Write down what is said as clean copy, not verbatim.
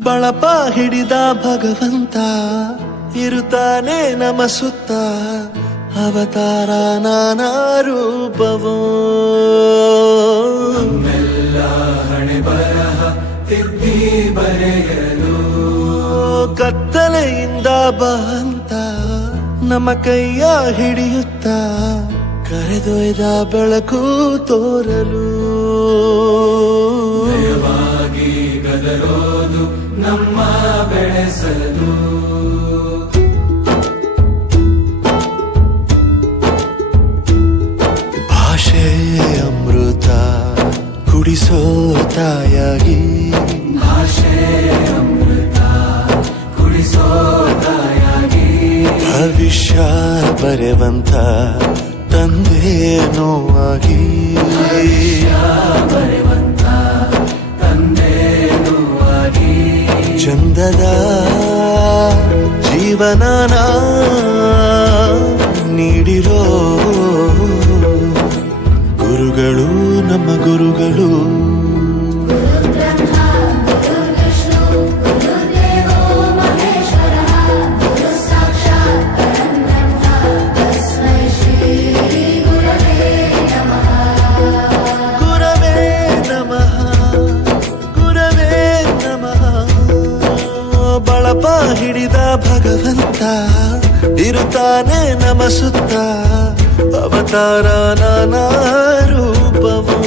ಬಳಪ ಹಿಡಿದ ಭಗವಂತ ಇರುತ್ತಾನೆ ನಮ ಸುತ್ತ ಅವತಾರ ನಾನಾ ರೂಪವೋ ನಮ್ಮೆಲ್ಲ ಹಣೆ ಬರಹ ತಿದ್ದಿ ಬರೆಯಲು ಕತ್ತಲೆಯಿಂದ ಬಂತ ನಮ್ಮ ಕೈಯ ಹಿಡಿಯುತ್ತ ಕರೆದೊಯ್ದ ಬೆಳಕು ತೋರಲು ಭಯವಾಗಿ ಗದರೋದು ನಮ್ಮ ಬೆಳೆಸಲು ಭಾಷೆ ಅಮೃತ ಕುಡಿಸೋ ತಾಯಾಗಿ ಭಾಷೆ ಅಮೃತ ಕುಡಿಸೋ ತಾಯಾಗಿ ಭವಿಷ್ಯ ಬರೆವಂತ ತಂದೆ ನೋವಾಗಿ ಬರೆವಂತ ತಂದೆ ನೋವಾಗಿ ಚಂದದ ಜೀವನನ ನೀಡಿರೋ ಗುರುಗಳು ನಮ್ಮ ಗುರುಗಳು ಬಳಪ ಹಿಡಿದ ಭಗವಂತ ಇರುತ್ತಾನೆ ನಮ ಸುತ್ತ ಅವತಾರ ನಾನಾ ರೂಪವೋ